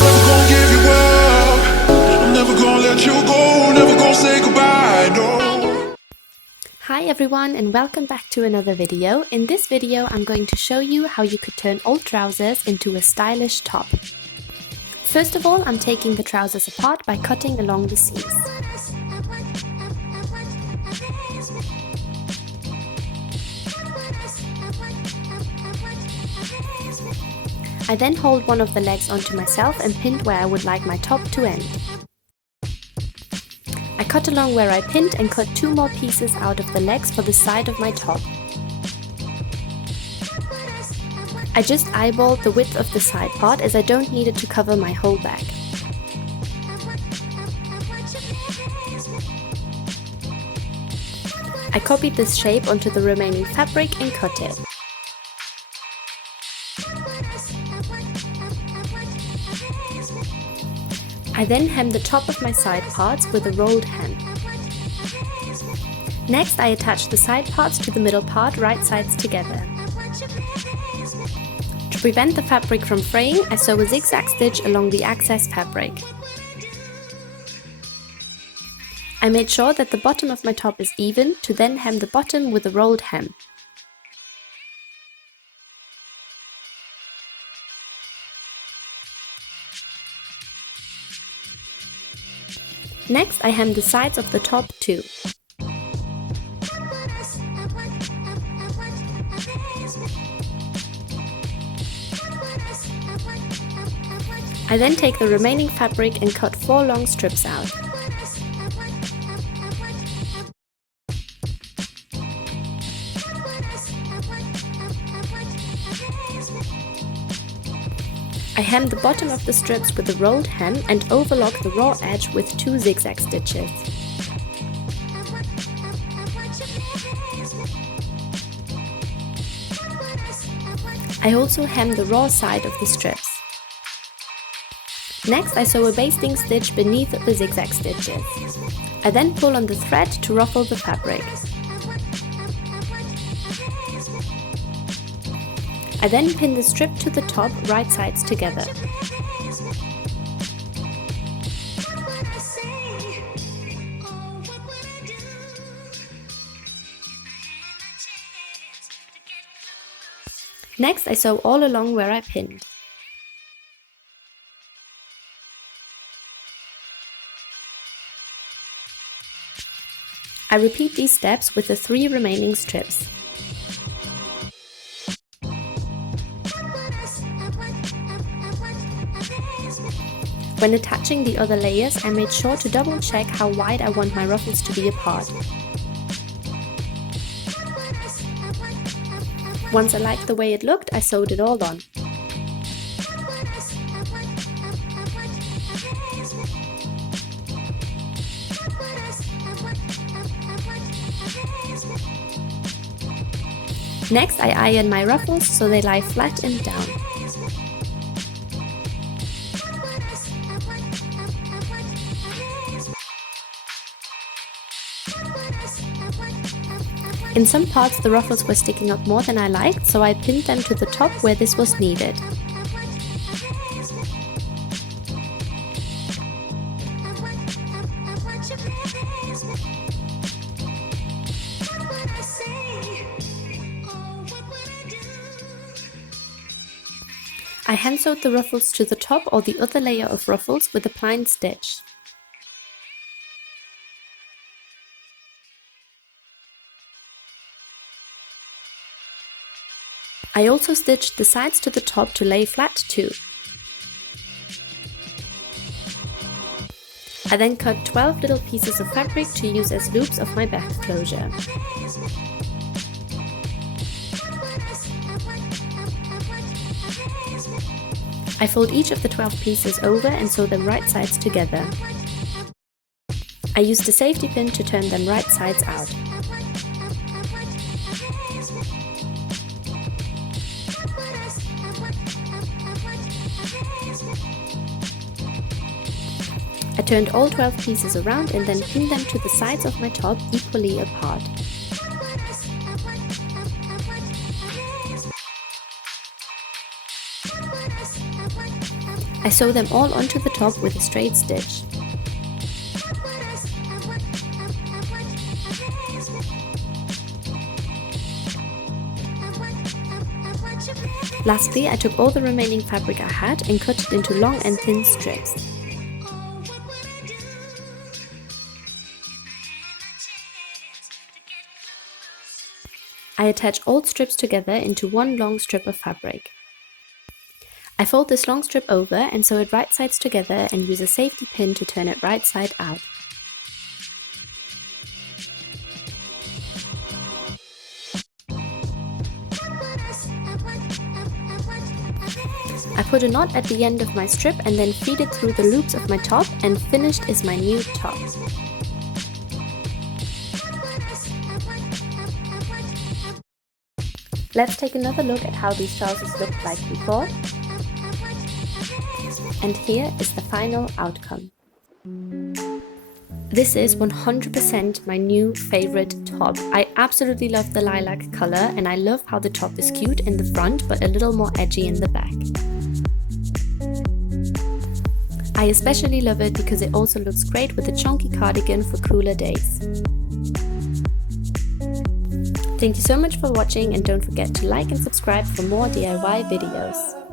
Never gonna give you up. I'm never gonna let you go. Never gonna say goodbye, no. Hi everyone and welcome back to another video. In this video I'm going to show you how you could turn old trousers into a stylish top. First of all, I'm taking the trousers apart by cutting along the seams. I then hold one of the legs onto myself and pinned where I would like my top to end. I cut along where I pinned and cut 2 more pieces out of the legs for the side of my top. I just eyeballed the width of the side part as I don't need it to cover my whole back. I copied this shape onto the remaining fabric and cut it. I then hem the top of my side parts with a rolled hem. Next I attach the side parts to the middle part, right sides together. To prevent the fabric from fraying, I sew a zigzag stitch along the excess fabric. I made sure that the bottom of my top is even, to then hem the bottom with a rolled hem. Next I hem the sides of the top too. I then take the remaining fabric and cut 4 long strips out. I hem the bottom of the strips with a rolled hem and overlock the raw edge with 2 zigzag stitches. I also hem the raw side of the strips. Next I sew a basting stitch beneath the zigzag stitches. I then pull on the thread to ruffle the fabric. I then pin the strip to the top, right sides together. Next I sew all along where I pinned. I repeat these steps with the 3 remaining strips. When attaching the other layers, I made sure to double check how wide I want my ruffles to be apart. Once I liked the way it looked, I sewed it all on. Next, I iron my ruffles so they lie flat and down. In some parts the ruffles were sticking up more than I liked, so I pinned them to the top where this was needed. I hand sewed the ruffles to the top or the other layer of ruffles with a plain stitch. I also stitched the sides to the top to lay flat too. I then cut 12 little pieces of fabric to use as loops of my back closure. I fold each of the 12 pieces over and sew them right sides together. I used a safety pin to turn them right sides out. I turned all 12 pieces around and then pinned them to the sides of my top equally apart. I sew them all onto the top with a straight stitch. Lastly, I took all the remaining fabric I had and cut it into long and thin strips. I attach all strips together into one long strip of fabric. I fold this long strip over and sew it right sides together and use a safety pin to turn it right side out. I put a knot at the end of my strip and then feed it through the loops of my top, and finished is my new top. Let's take another look at how these trousers looked like before. And here is the final outcome. This is 100% my new favorite top. I absolutely love the lilac color, and I love how the top is cute in the front but a little more edgy in the back. I especially love it because it also looks great with a chunky cardigan for cooler days. Thank you so much for watching, and don't forget to like and subscribe for more DIY videos.